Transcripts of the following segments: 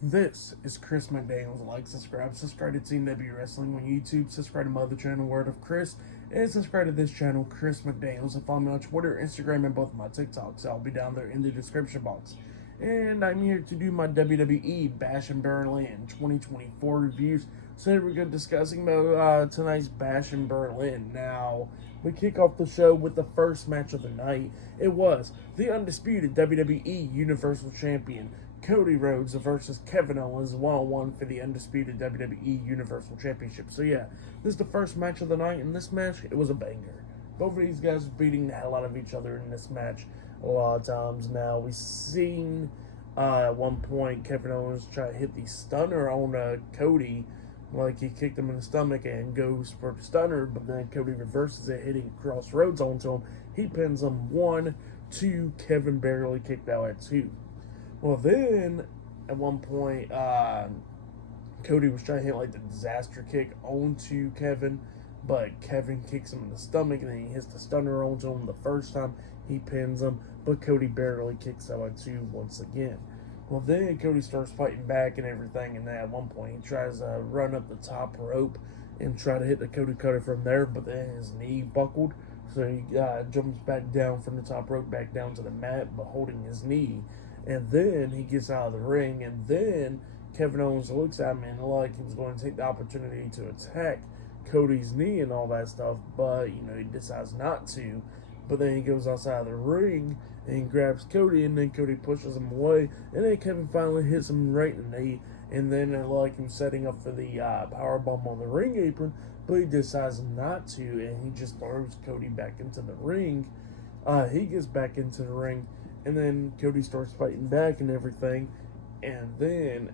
This is Chris McDaniels. Like, subscribe to Team W Wrestling on YouTube. Subscribe to my other channel, Word of Chris, and subscribe to this channel, Chris McDaniels. And follow me on Twitter, Instagram, and both my TikToks. I'll be down there in the description box. And I'm here to do my WWE Bash in Berlin 2024 reviews. So here we go discussing about tonight's Bash in Berlin. Now, we kick off the show with the first match of the night. It was the undisputed WWE Universal Champion Cody Rhodes versus Kevin Owens 1-on-1 for the undisputed WWE Universal Championship. So yeah, this is the first match of the night, and this match, it was a banger. Both of these guys beating the hell out of each other in this match a lot of times. Now, we've seen at one point Kevin Owens try to hit the stunner on Cody, like he kicked him in the stomach and goes for the stunner, but then Cody reverses it, hitting crossroads onto him. He pins him 1-2. Kevin barely kicked out at 2. Well, then, at one point, Cody was trying to hit, like, the disaster kick onto Kevin, but Kevin kicks him in the stomach, and then he hits the stunner onto him the first time. He pins him, but Cody barely kicks out at 2 once again. Well, then Cody starts fighting back and everything, and then at one point he tries to run up the top rope and try to hit the Cody cutter from there, but then his knee buckled, so he jumps back down from the top rope, back down to the mat, but holding his knee. And then he gets out of the ring, and then Kevin Owens looks at him and like he was going to take the opportunity to attack Cody's knee and all that stuff, but he decides not to. But then he goes outside of the ring and he grabs Cody, and then Cody pushes him away, and then Kevin finally hits him right in the knee, and then like him setting up for the power bomb on the ring apron, but he decides not to, and he just throws Cody back into the ring. He gets back into the ring, and then Cody starts fighting back and everything. And then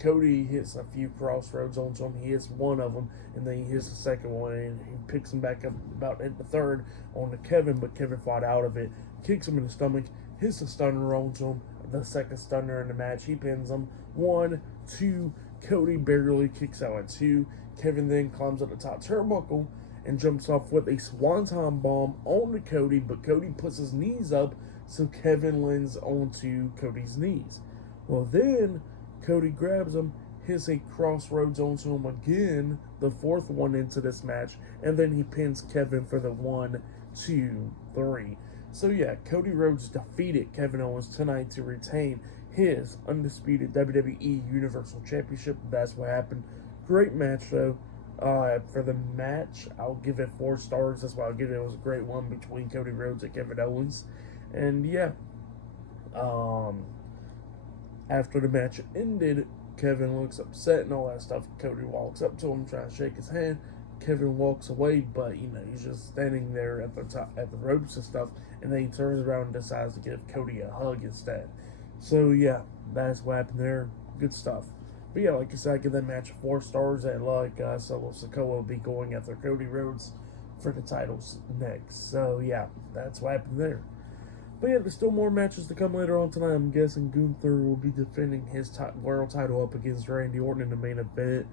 Cody hits a few crossroads onto him. He hits one of them, and then he hits the second one, and he picks him back up about at the third onto Kevin, but Kevin fought out of it. Kicks him in the stomach, hits the stunner onto him, the second stunner in the match. He pins him 1-2. Cody barely kicks out at 2. Kevin then climbs up the top turnbuckle and jumps off with a swanton bomb onto Cody, but Cody puts his knees up, so Kevin lands onto Cody's knees. Well, then Cody grabs him, hits a crossroads onto him again, the fourth one into this match, and then he pins Kevin for the 1-2-3. So yeah, Cody Rhodes defeated Kevin Owens tonight to retain his undisputed WWE Universal Championship. That's what happened. Great match though. For the match, I'll give it 4 stars. That's why I'll give it. It was a great one between Cody Rhodes and Kevin Owens. And yeah, after the match ended, Kevin looks upset and all that stuff. Cody walks up to him, trying to shake his hand. Kevin walks away, but he's just standing there at the top, at the ropes and stuff. And then he turns around and decides to give Cody a hug instead. So yeah, that's what happened there. Good stuff. But yeah, like I said, I give that match 4 stars. And like Solo Sikoa will be going after Cody Rhodes for the titles next. So yeah, that's what happened there. But yeah, there's still more matches to come later on tonight. I'm guessing Gunther will be defending his world title up against Randy Orton in the main event.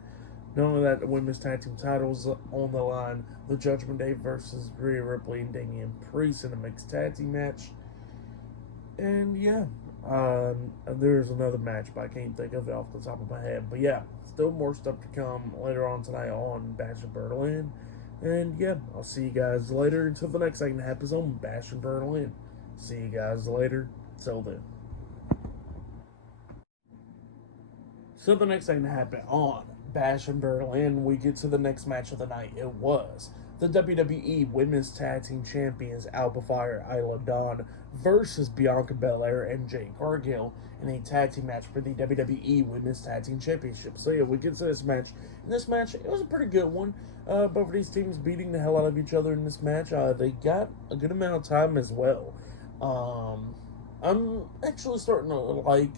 Not only that, the women's tag team titles on the line. The Judgment Day versus Rhea Ripley and Damian Priest in a mixed tag team match. And yeah, there's another match, but I can't think of it off the top of my head. But yeah, still more stuff to come later on tonight on Bash in Berlin. And yeah, I'll see you guys later until the next thing that happens on Bash in Berlin. See you guys later. Till then. So the next thing that happened on Bash in Berlin, we get to the next match of the night. It was the WWE Women's Tag Team Champions Alba Fire Isla Dawn versus Bianca Belair and Jade Cargill in a tag team match for the WWE Women's Tag Team Championship. So yeah, we get to this match. In this match, it was a pretty good one. Both of these teams beating the hell out of each other in this match. They got a good amount of time as well. I'm actually starting to like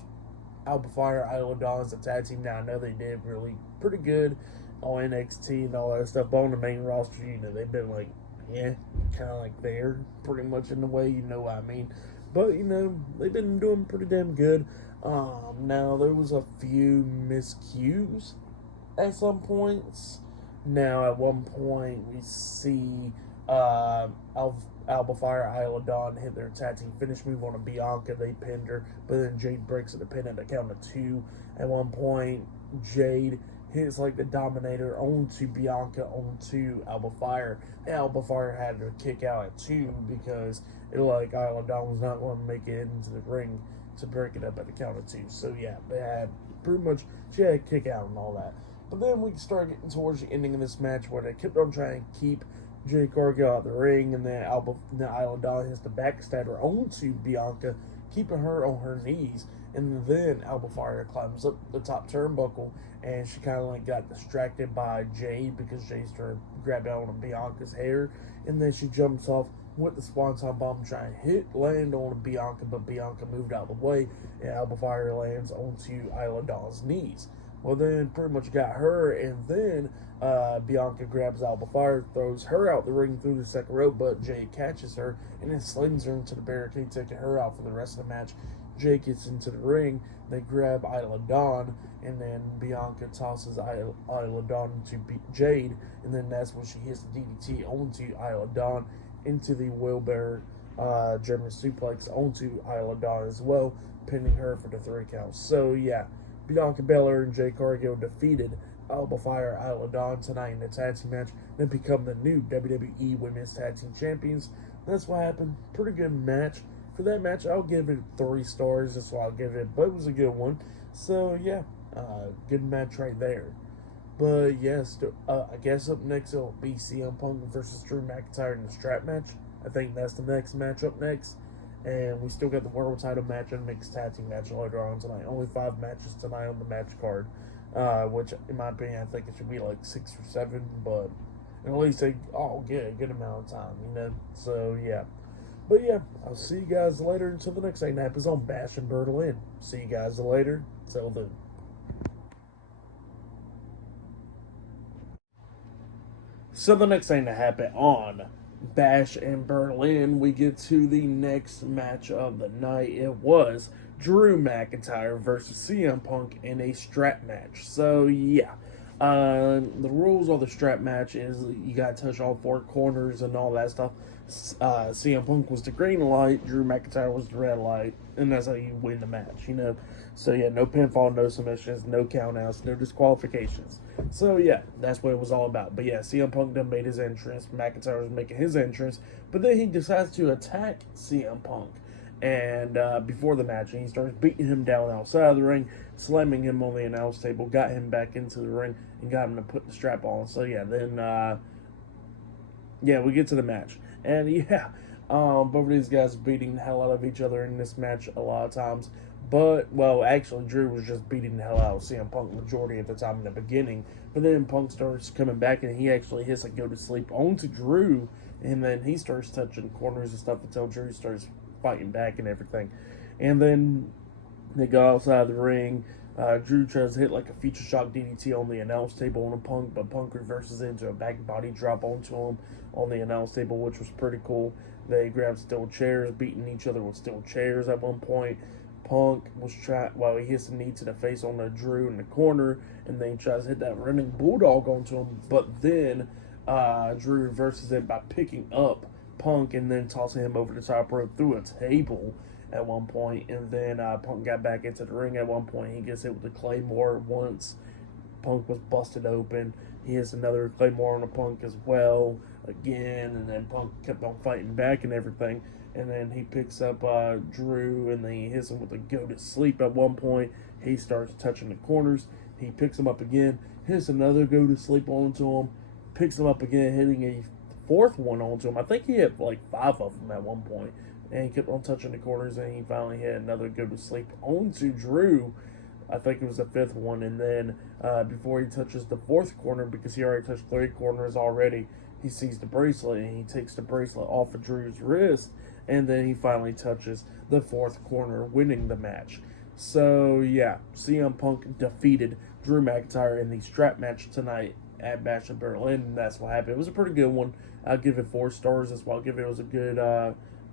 Alba Fire Isla Dawn as a tag team now. I know they did really pretty good on NXT and all that stuff, but on the main roster, they've been like, kind of like there, pretty much in the way, what I mean. But, they've been doing pretty damn good. Now, there was a few miscues at some points. Now, at one point, we see Alba Fire, Isla Dawn hit their tag team finish move on a Bianca. They pinned her, but then Jade breaks it to pin at a count of 2. At one point, Jade hits like the Dominator onto Bianca onto Alba Fire. Alba Fire had to kick out at 2 because it like Isla Dawn was not going to make it into the ring to break it up at the count of 2. So yeah, they had pretty much, she had to kick out and all that. But then we started getting towards the ending of this match where they kept on trying to keep Jade Cargill out of the ring, and then Isla Dawn hits the backstabber onto Bianca, keeping her on her knees. And then Alba Fire climbs up the top turnbuckle, and she kind of like got distracted by Jade because Jade started grabbing on Bianca's hair, and then she jumps off with the Swanton Bomb trying to land on Bianca, but Bianca moved out of the way, and Alba Fire lands onto Isla Dawn's knees. Well, then pretty much got her, and then Bianca grabs Alba Fire, throws her out the ring through the second rope, but Jade catches her and then slings her into the barricade, taking her out for the rest of the match. Jade gets into the ring, they grab Isla Dawn, and then Bianca tosses Isla Dawn to Jade, and then that's when she hits the DDT onto Isla Dawn into the wheelbarrow German suplex onto Isla Dawn as well, pinning her for the 3 count. So yeah, Bianca Belair and Jade Cargill defeated Alba Fire, Isla Dawn tonight in the tag team match, then become the new WWE Women's Tag Team Champions. That's what happened. Pretty good match. For that match, I'll give it 3 stars. That's what I'll give it, but it was a good one. So yeah, good match right there. But yes, I guess up next it'll be CM Punk versus Drew McIntyre in the strap match. I think that's the next match up next. And we still got the world title match and mixed tag team match later on tonight. Only 5 matches tonight on the match card. Which, in my opinion, I think it should be like 6 or 7. But at least they all get a good amount of time, you know? So, yeah. But, yeah, I'll see you guys later until the next thing that happens on Bash in Berlin. See you guys later. Till then. So the next thing to happen on Bash in Berlin, we get to the next match of the night. It was Drew McIntyre versus CM Punk in a strap match. So yeah, the rules of the strap match is you got to touch all 4 corners and all that stuff. CM Punk was the green light, Drew McIntyre was the red light, and that's how you win the match, you know. So yeah, no pinfall, no submissions, no countouts, no disqualifications. So yeah, that's what it was all about. But yeah, CM Punk done made his entrance. McIntyre was making his entrance, but then he decides to attack CM Punk. And before the match, and he starts beating him down outside of the ring, slamming him on the announce table, got him back into the ring, and got him to put the strap on. So yeah, then yeah, we get to the match, and yeah, both of these guys beating the hell out of each other in this match a lot of times. But, well, actually, Drew was just beating the hell out of CM Punk majority of the time in the beginning. But then Punk starts coming back, and he actually hits a go-to-sleep onto Drew. And then he starts touching corners and stuff until Drew starts fighting back and everything. And then they go outside the ring. Drew tries to hit like a feature shock DDT on the announce table on a Punk, but Punk reverses it into a back body drop onto him on the announce table, which was pretty cool. They grab steel chairs, beating each other with steel chairs at one point. Punk was he hits the knee to the face on the Drew in the corner, and then he tries to hit that running bulldog onto him, but then Drew reverses it by picking up Punk and then tossing him over the top rope through a table at one point, and then Punk got back into the ring at one point. He gets hit with the Claymore once. Punk was busted open. He hits another Claymore on the Punk as well again, and then Punk kept on fighting back and everything. And then he picks up Drew, and then he hits him with a go-to-sleep at one point. He starts touching the corners. He picks him up again, hits another go-to-sleep onto him, picks him up again, hitting a 4th one onto him. I think he hit like 5 of them at one point. And he kept on touching the corners, and he finally hit another go-to-sleep onto Drew. I think it was the 5th one. And then before he touches the 4th corner, because he already touched 3 corners already, he sees the bracelet, and he takes the bracelet off of Drew's wrist. And then he finally touches the 4th corner, winning the match. So, yeah, CM Punk defeated Drew McIntyre in the strap match tonight at Bash in Berlin, and that's what happened. It was a pretty good one. I'll give it 4 stars. That's why I'll give it. It was a good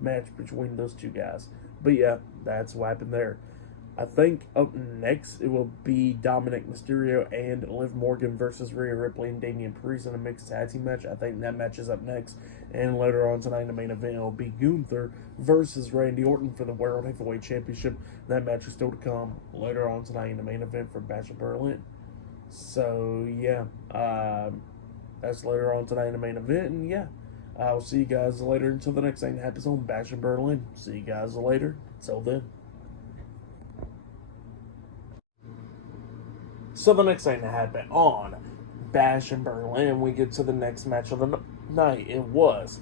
match between those 2 guys. But, yeah, that's what happened there. I think up next it will be Dominic Mysterio and Liv Morgan versus Rhea Ripley and Damian Priest in a mixed tag team match. I think that match is up next. And later on tonight in the main event, it'll be Gunther versus Randy Orton for the World Heavyweight Championship. That match is still to come later on tonight in the main event for Bash of Berlin. So, yeah, that's later on tonight in the main event. And, yeah, I'll see you guys later until the next thing that happens on Bash in Berlin. See you guys later. Until then. So the next thing that happened on Bash in Berlin, we get to the next match of the night. It was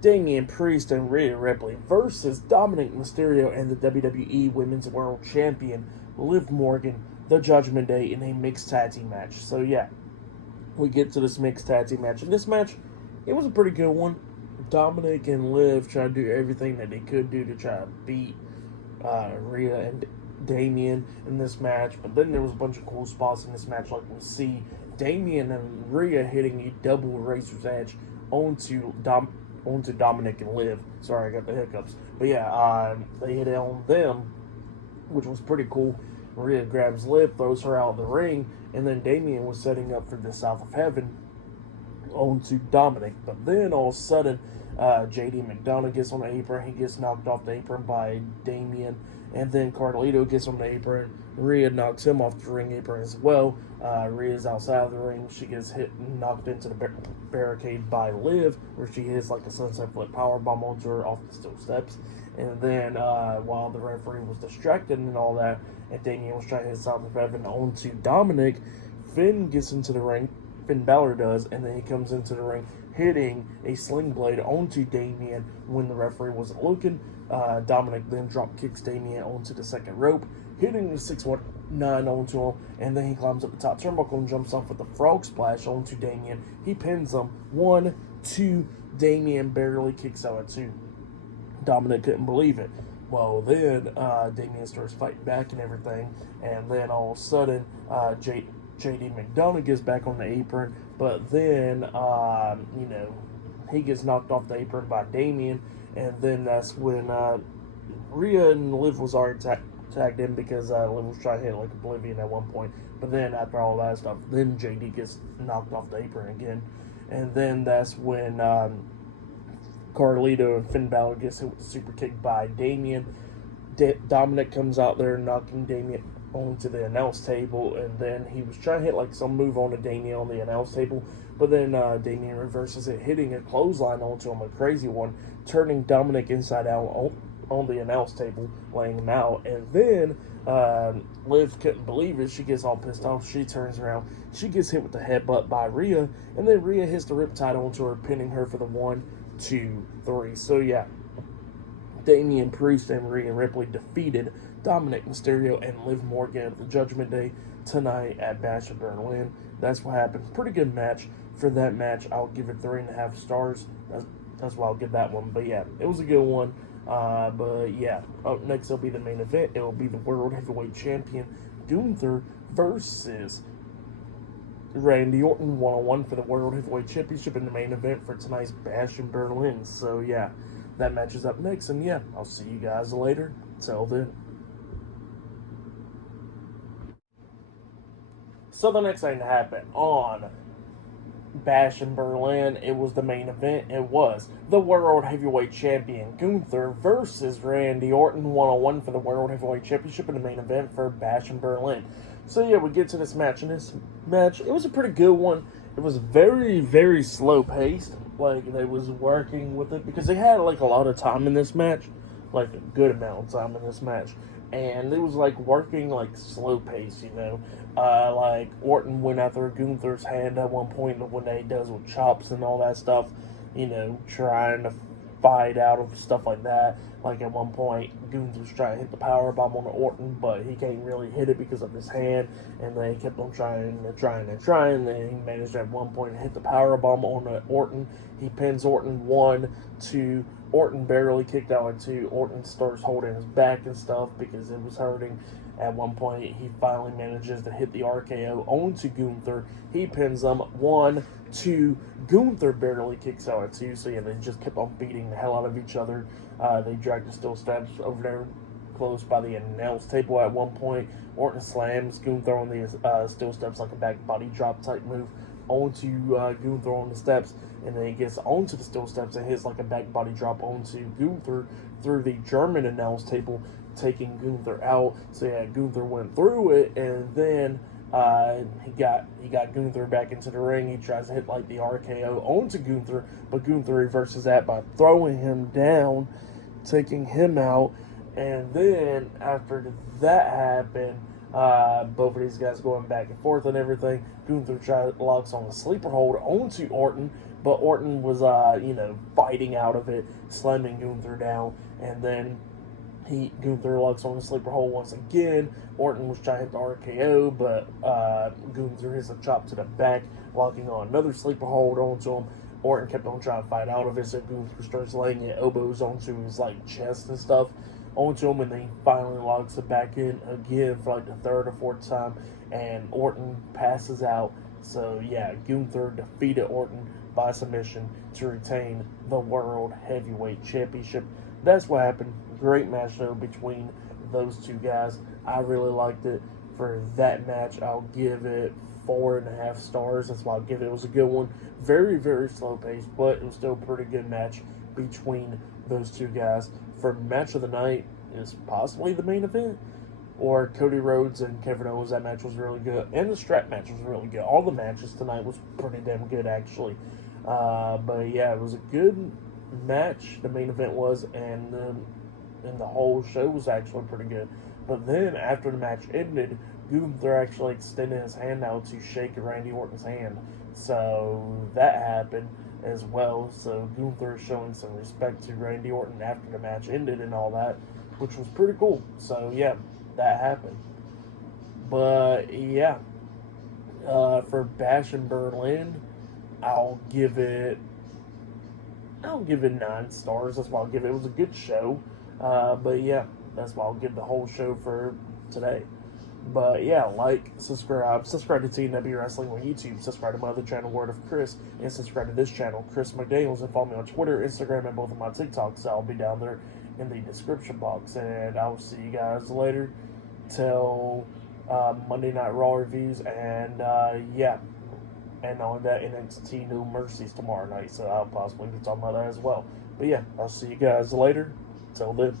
Damian Priest and Rhea Ripley versus Dominic Mysterio and the WWE Women's World Champion Liv Morgan, the Judgment Day, in a mixed tag team match. So yeah, we get to this mixed tag team match. And this match, it was a pretty good one. Dominic and Liv tried to do everything that they could do to try to beat Rhea and Damian in this match. But then there was a bunch of cool spots in this match, like we see Damian and Rhea hitting a double Razor's Edge onto Dominic and Liv. Sorry, I got the hiccups. But yeah, they hit it on them, which was pretty cool. Rhea grabs Liv, throws her out of the ring, and then Damian was setting up for the South of Heaven onto Dominic. But then all of a sudden, JD McDonough gets on the apron. He gets knocked off the apron by Damian. And then Carlito gets on the apron. Rhea knocks him off the ring apron as well. Rhea's outside of the ring. She gets hit and knocked into the barricade by Liv, where she hits like a sunset flip powerbomb onto her off the steel steps. And then while the referee was distracted and all that, and Damian was trying to hit South of Heaven onto Dominic, Finn gets into the ring. Finn Balor does, and then he comes into the ring hitting a sling blade onto Damian when the referee wasn't looking. Dominic then drop kicks Damian onto the second rope, hitting the 619 onto him, and then he climbs up the top turnbuckle and jumps off with a frog splash onto Damian. He pins him. 1, 2, Damian barely kicks out at 2. Dominic couldn't believe it. Well, then Damian starts fighting back and everything, and then all of a sudden, JD McDonough gets back on the apron, but then, he gets knocked off the apron by Damian, and then that's when Rhea and Liv was already tagged in because Liv was trying to hit like Oblivion at one point. But then after all that stuff, then JD gets knocked off the apron again, and then that's when Carlito and Finn Balor gets hit with a super kick by Damian. Dominic comes out there knocking Damian onto the announce table, and then he was trying to hit like some move onto Damian on the announce table, but then Damian reverses it, hitting a clothesline onto him, a crazy one, turning Dominic inside out on the announce table, laying him out. And then Liv couldn't believe it. She gets all pissed off. She turns around. She gets hit with the headbutt by Rhea, and then Rhea hits the riptide onto her, pinning her for the 1, 2, 3. So yeah, Damian Priest and Rhea Ripley defeated Dominic Mysterio and Liv Morgan at the Judgment Day tonight at Bash of Berlin. That's what happened. Pretty good match. For that match, I'll give it 3.5 stars. That's why I'll give that one. But yeah, it was a good one. But yeah, up next will be the main event. It will be the World Heavyweight Champion Gunther versus Randy Orton 1-on-1 for the World Heavyweight Championship in the main event for tonight's Bash in Berlin. So yeah, that match is up next. And yeah, I'll see you guys later. Till then. So the next thing to happen on Bash in Berlin, it was the main event. It was the World Heavyweight Champion Gunther versus Randy Orton 1-on-1 for the World Heavyweight Championship in the main event for Bash in Berlin. So yeah, we get to this match, and this match, it was a pretty good one. It was very, very slow paced. Like, they was working with it because they had like a lot of time in this match, like a good amount of time in this match. And it was like working like slow pace, like Orton went after Gunther's hand at one point when he does with chops and all that stuff, trying to fight out of stuff like that. Like at one point, Gunther's trying to hit the powerbomb on Orton, but he can't really hit it because of his hand, and they kept on trying. Then he managed at one point to hit the powerbomb on Orton. He pins Orton 1, 2. Orton barely kicked out at 2. Orton starts holding his back and stuff because it was hurting. At one point, he finally manages to hit the RKO onto Gunther. He pins him 1, 2. Gunther barely kicks out at 2. So yeah, they just kept on beating the hell out of each other. They dragged the steel steps over there close by the announce table at one point. Orton slams Gunther on the steel steps like a back body drop type move. onto Gunther on the steps, and then he gets onto the steel steps and hits like a back body drop onto Gunther through the German announce table, taking Gunther out. So yeah, Gunther went through it, and then he got Gunther back into the ring. He tries to hit like the RKO onto Gunther, but Gunther reverses that by throwing him down, taking him out. And then after that happened, both of these guys going back and forth and everything, Gunther locks on a sleeper hold onto Orton, but Orton was fighting out of it, slamming Gunther down, and then Gunther locks on the sleeper hold once again. Orton was trying to hit the RKO, but Gunther hits a chop to the back, locking on another sleeper hold onto him. Orton kept on trying to fight out of it, so Gunther starts laying elbows onto his chest and stuff onto him, and then he finally locks it back in again for the third or fourth time, and Orton passes out. So yeah, Gunther defeated Orton by submission to retain the World Heavyweight Championship. That's what happened. Great match though between those two guys. I really liked it. For that match, I'll give it 4.5 stars. That's why I'll give it. It was a good one. Very, very slow paced, but it was still a pretty good match between those two guys. For match of the night is possibly the main event, or Cody Rhodes and Kevin Owens. That match was really good, and the strap match was really good. All the matches tonight was pretty damn good, actually. But yeah, it was a good match. The main event was, and the whole show was actually pretty good. But then after the match ended, Gunther actually extended his hand out to shake Randy Orton's hand. So that happened as well. So Gunther is showing some respect to Randy Orton after the match ended and all that, which was pretty cool. So yeah, that happened. But yeah, for Bash in Berlin, I'll give it 9 stars. That's why I'll give it. It was a good show. But yeah, that's why I'll give the whole show for today. But yeah, subscribe to TNW Wrestling on YouTube, subscribe to my other channel, Word of Chris, and subscribe to this channel, Chris McDaniels, and follow me on Twitter, Instagram, and both of my TikToks. I'll be down there in the description box, and I will see you guys later till Monday Night Raw reviews, and yeah, and on that NXT No Mercies tomorrow night, so I'll possibly be talking about that as well. But yeah, I'll see you guys later. Till then.